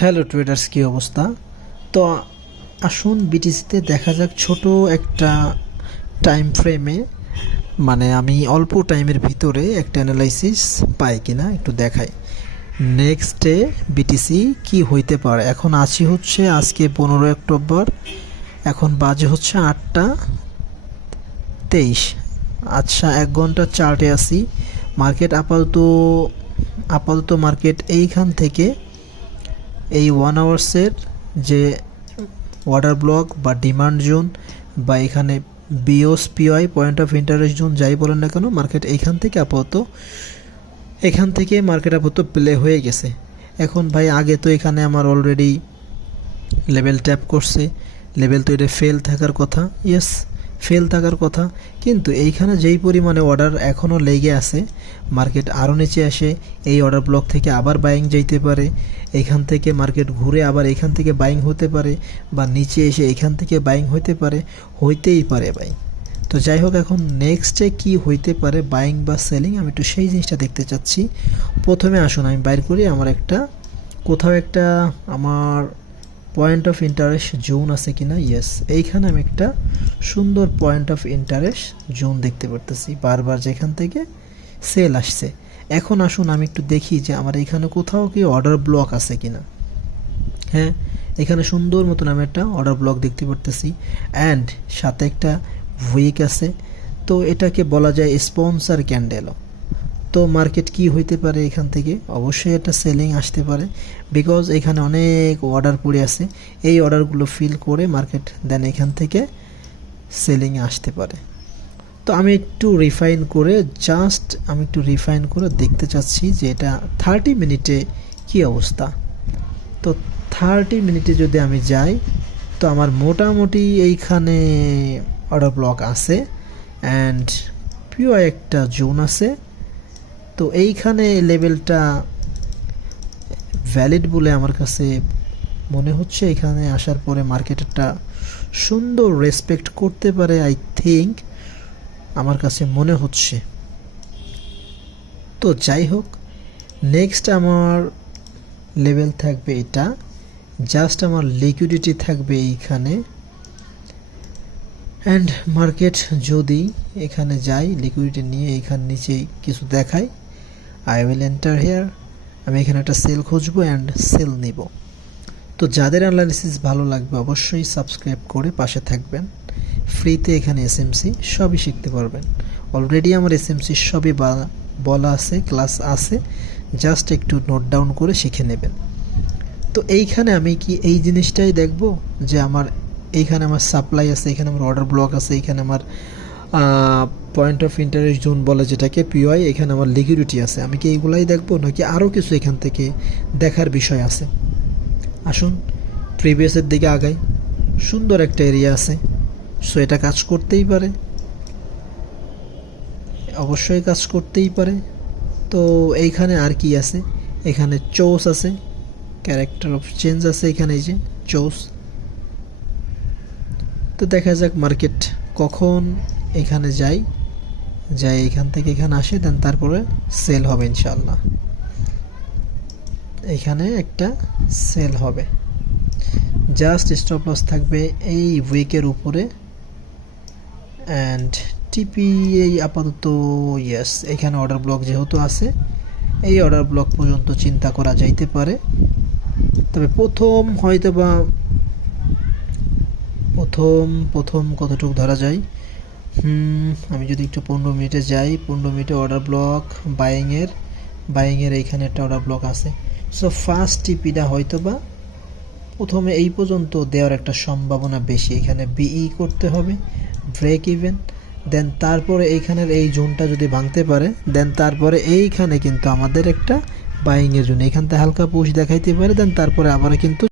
Hello traders, কী অবস্থা? তো আসুন বিটিসিতে দেখা যাক ছোট একটা টাইম ফ্রেমে, মানে আমি অল্প টাইমের ভিতরে একটা অ্যানালাইসিস পাই কিনা একটু দেখাই। নেক্সট ডে বিটিসি কি হইতে পারে। এখন হচ্ছে আজকে 15 অক্টোবর, এখন বাজে হচ্ছে 8টা 23। আচ্ছা, 1 ঘন্টার চার্টে আসি। মার্কেট আপাতত মার্কেট এইখান থেকে এই 1 আওয়ার্সের যে অর্ডার ব্লক বা ডিমান্ড জোন বা এখানে বিওএসপিওআই পয়েন্ট অফ ইন্টারেস্ট জোন যাই বলেন না কেন, মার্কেট এখান থেকে মার্কেট আপাতত প্লে হয়ে গেছে। এখন ভাই আগে তো এখানে আমার অলরেডি লেভেল ট্যাপ করছে, লেভেল তো এটা ফেল থাকার কথা, ইয়েস ফেল থাকার কথা। কিন্তু এইখানে যেই পরিমাণে অর্ডার এখনও লেগে আছে, মার্কেট আরও নিচে আসে, এই অর্ডার ব্লক থেকে আবার বাইং যাইতে পারে, এইখান থেকে মার্কেট ঘুরে আবার এইখান থেকে বাইং হতে পারে, বা নিচে এসে এইখান থেকে বাইং হতে পারে, হইতেই পারে বাইং। তো যাই হোক, এখন নেক্সটে কি হইতে পারে, বাইং বা সেলিং, আমি একটু সেই জিনিসটা দেখতে চাচ্ছি। প্রথমে আসুন আমি বাইর করি আমার কোথাও একটা আমার পয়েন্ট অফ ইন্টারেস্ট জোন আছে কিনা। ইয়েস, এইখানে আমি একটা সুন্দর পয়েন্ট অফ ইন্টারেস্ট জোন দেখতে পারতেছি, বারবার যেখান থেকে সেল আসছে। এখন আসুন আমি একটু দেখি যে আমার এখানে কোথাও কি অর্ডার ব্লক আছে কিনা। হ্যাঁ, এখানে সুন্দর মতন আমি একটা অর্ডার ব্লক দেখতে পারতেছি, অ্যান্ড সাথে একটা উইক আছে। তো এটাকে বলা যায় স্পন্সর ক্যান্ডেলও। তো মার্কেট কি হইতে পারে, এখান থেকে অবশ্যই একটা সেলিং আসতে পারে, বিকজ এখানে অনেক অর্ডার পড়ে আছে। এই অর্ডারগুলো ফিল করে মার্কেট দেন এখান থেকে সেলিংয়ে আসতে পারে। তো আমি একটু রিফাইন করে দেখতে চাচ্ছি যে এটা 30 মিনিটে কি অবস্থা। তো 30 মিনিটে যদি আমি যাই, তো আমার মোটামুটি এইখানে অর্ডার ব্লক আছে, অ্যান্ড পিওর একটা জোন আছে। তো এইখানে লেভেলটা ভ্যালিড বলে আমার কাছে মনে হচ্ছে। এখানে আসার পরে মার্কেট একটা সুন্দর রেসপেক্ট করতে পারে, আই থিঙ্ক, আমার কাছে মনে হচ্ছে। তো যাই হোক, নেক্সট আমার লেভেল থাকবে এটা, জাস্ট আমার লিকুইডিটি থাকবে এইখানে, অ্যান্ড মার্কেট যদি এখানে যাই লিকুইডিটি নিয়ে এইখান নিচেই কিছু দেখায়, আই উইল এন্টার হেয়ার। আমি এখানে একটা সেল খুঁজবো অ্যান্ড সেল নিব। তো যাদের অ্যানালাইসিস ভালো লাগবে অবশ্যই সাবস্ক্রাইব করে পাশে থাকবেন। ফ্রিতে এখানে এসএমসি সবই শিখতে পারবেন। অলরেডি আমার এসএমসি সবই বলা আছে, ক্লাস আছে, জাস্ট একটু নোট ডাউন করে শিখে নেবেন। তো এইখানে আমি কি এই জিনিসটাই দেখব যে এইখানে আমার সাপ্লাই আছে, এখানে আমার অর্ডার ব্লক আছে, এখানে আমার পয়েন্ট অফ ইন্টারেস্ট জোন বলে যেটাকে পিওআই, এখানে আমার লিকুইডিটি আছে। আমি কি এইগুলাই দেখব, নাকি আরও কিছু এখান থেকে দেখার বিষয় আছে? আসুন প্রিভিয়াসের দিকে আগাই। সুন্দর একটা এরিয়া আছে, সো এটা কাজ করতেই পারে, অবশ্যই কাজ করতেই পারে। তো এইখানে আর কি আছে, এখানে চোস আছে, ক্যারেক্টার অফ চেঞ্জ আছে, এখানে এই যে চোস। তো দেখা যাক মার্কেট কখন এখানে যাই এখান থেকে এখানে আসে, দেন তারপরে সেল হবে ইনশাল্লাহ। এখানে একটা সেল হবে, জাস্ট স্টপ লস থাকবে এই উইকের উপরে, অ্যান্ড টিপি এই আপাতত ইয়েস, এখানে অর্ডার ব্লক যেহেতু আছে, এই অর্ডার ব্লক পর্যন্ত চিন্তা করা যাইতে পারে। তবে প্রথম কতটুকু ধরা যায়, আমি যদি একটু 15 মিনিটে যাই, 15 মিনিটে অর্ডার ব্লক বাইংয়ের এইখানে একটা অর্ডার ব্লক আছে। সো ফার্স্ট টিপিটা হয়তোবা প্রথমে এই পর্যন্ত দেওয়ার একটা সম্ভাবনা বেশি। এখানে বিই করতে হবে, ব্রেক ইভেন, দেন তারপরে এইখানের এই জোনটা যদি ভাঙতে পারে, দেন তারপরে এইখানে কিন্তু আমাদের একটা বাইংয়ের জন্য এখান থেকে হালকা পুশ দেখাইতে পারে, দেন তারপরে আবার কিন্তু